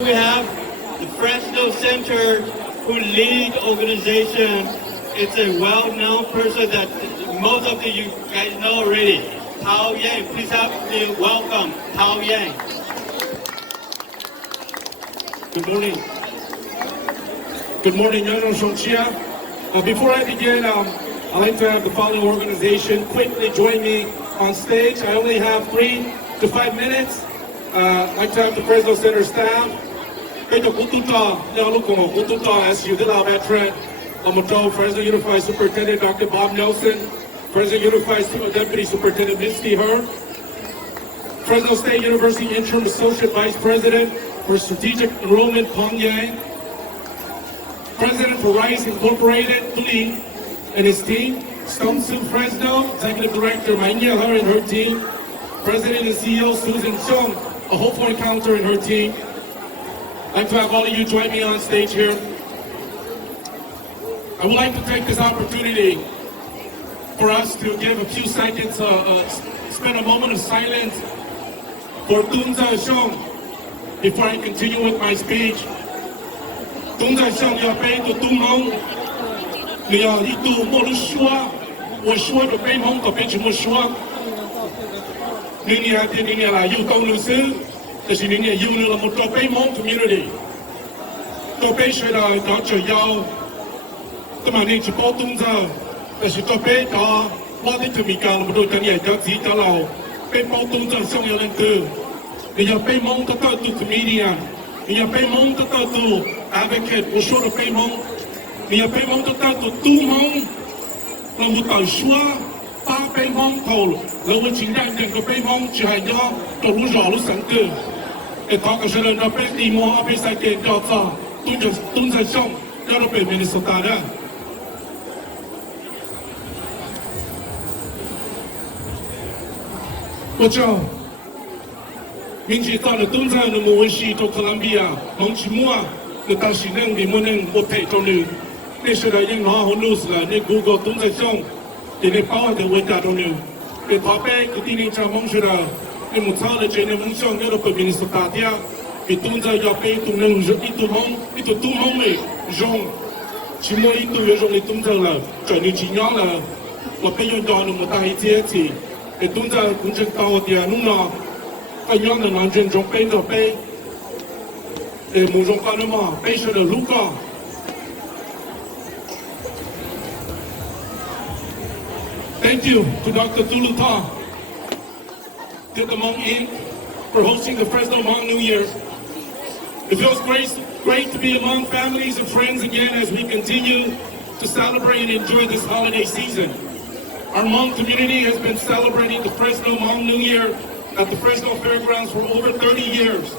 We have the Fresno Center who lead organization. It's a well-known person that most of you guys know already. Tao Yang, please help me welcome Tao Yang. Good morning. Good morning, General Shongxia. Before I begin, I'd like to have the following organization quickly join me on stage. I only have 3 to 5 minutes. I'd like to have the Fresno Center staff. As you did our veteran, Fresno Unified Superintendent Dr. Bob Nelson, Fresno Unified Deputy Superintendent Misty Her, Fresno State University Interim Associate Vice President for Strategic Enrollment Peng Yang, President for Rice Incorporated, Tuli, and his team, Stone Soup Fresno, Executive Director Mainya Her and her team, President and CEO Susan Chung, a hopeful encounter and her team. I'd like to have all of you join me on stage here. I would like to take this opportunity for us to give a few seconds, spend a moment of silence for Tung Zai Xiong before I continue with my speech. Tung Zai Xiong,你要背的东盟，你要一度莫路说，我说的背盟可别怎么说。你年的你年来有东路斯。但是你也有了我们做北蒙 community， 做北学的到这要，那么你去包东子，但是做北到我的土米干，我们都等你到自己到了，北包东子上有人得，你要北蒙得到做 comedian， 你要北蒙得到做 advocate， 我说的北蒙，你要北蒙得到做东蒙，我们到说。把北蒙头了，我们尽量整个北蒙只还要走路绕路省的。他可是人家北地莫被塞给搞砸，蹲在上，要到北面的手打的。我讲，民间到了蹲在那么温西到哥伦比亚，蒙起莫，那当时能比莫能我陪着你，那时候人好好弄死了，那谷歌蹲在上。今天包的伟大中牛，在台北个地里在蒙学的，你们操的这些梦想要到北面是大点，比东在要北东能一度蒙，一度东蒙没容，起码一度也容易东在了，在你尽量了，我北用到那么大一节气，在东在工程高点弄了，北用的南镇从北到北，木中干的嘛，北学的路高。Thank you to Dr. Tulu Ta, to the Hmong Inc. for hosting the Fresno Hmong New Year. It feels great to be among families and friends again as we continue to celebrate and enjoy this holiday season. Our Hmong community has been celebrating the Fresno Hmong New Year at the Fresno Fairgrounds for over 30 years.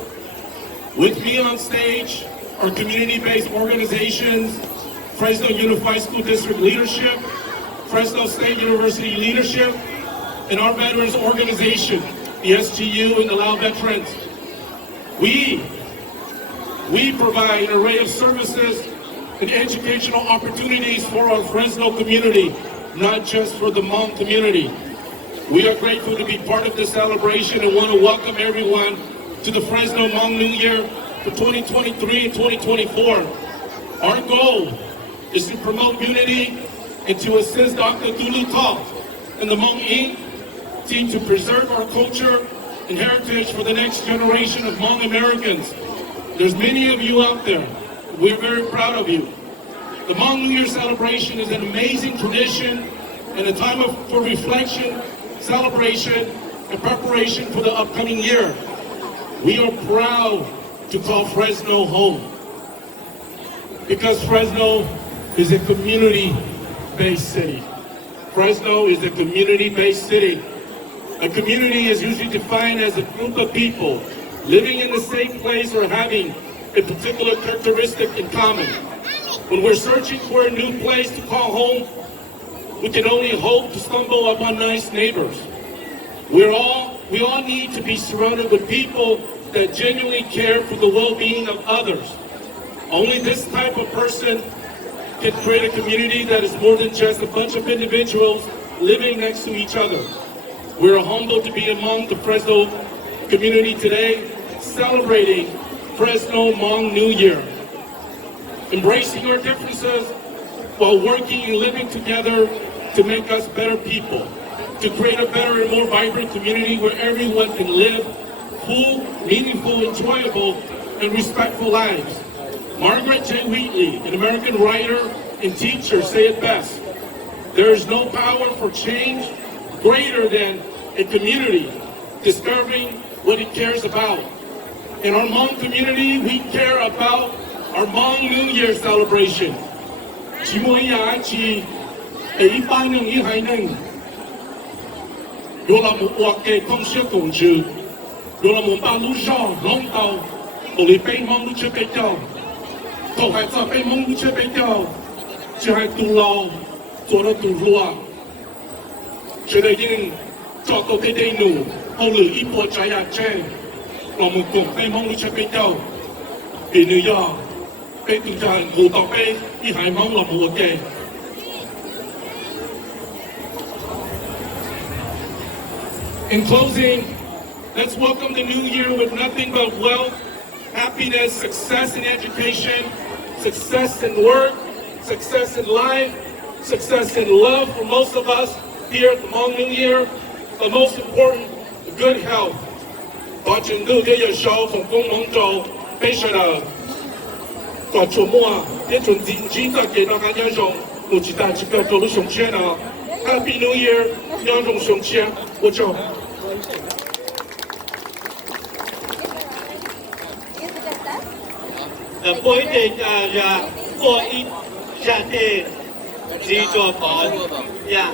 With me on stage are community-based organizations, Fresno Unified School District leadership, Fresno State University leadership, and our veterans organization, the SGU and the Lao Veterans. We provide an array of services and educational opportunities for our Fresno community, not just for the Hmong community. We are grateful to be part of this celebration and want to welcome everyone to the Fresno Hmong New Year for 2023 and 2024. Our goal is to promote unity and to assist Dr. Tulu Ta and the Hmong Inc. team to preserve our culture and heritage for the next generation of Hmong Americans. There's many of you out there. We're very proud of you. The Hmong New Year celebration is an amazing tradition and a time for reflection, celebration, and preparation for the upcoming year. We are proud to call Fresno home because Fresno is a community-based city. Fresno is a community-based city. A community is usually defined as a group of people living in the same place or having a particular characteristic in common. When we're searching for a new place to call home, we can only hope to stumble upon nice neighbors. We all need to be surrounded with people that genuinely care for the well-being of others. Only this type of person can create a community that is more than just a bunch of individuals living next to each other. We're humbled to be among the Fresno community today, celebrating Fresno Hmong New Year. Embracing our differences while working and living together to make us better people, to create a better and more vibrant community where everyone can live full, meaningful, enjoyable, and respectful lives. Margaret J. Wheatley, an American writer and teacher, say it best: there is no power for change greater than a community discovering what it cares about. In our Hmong community, we care about our Hmong New Year celebration. In closing, let's welcome the new year with nothing but wealth, happiness, success in education, success in work, success in life, success in love for most of us here at the Hmong New Year, but most important, good health. 我全都这个小从公农州非常的大周末，这从今在给大家上，我知道这个都是上车呢。Happy New Year，要用上车，我就。Cuối thì qua ít gia đình đi cho con, yeah.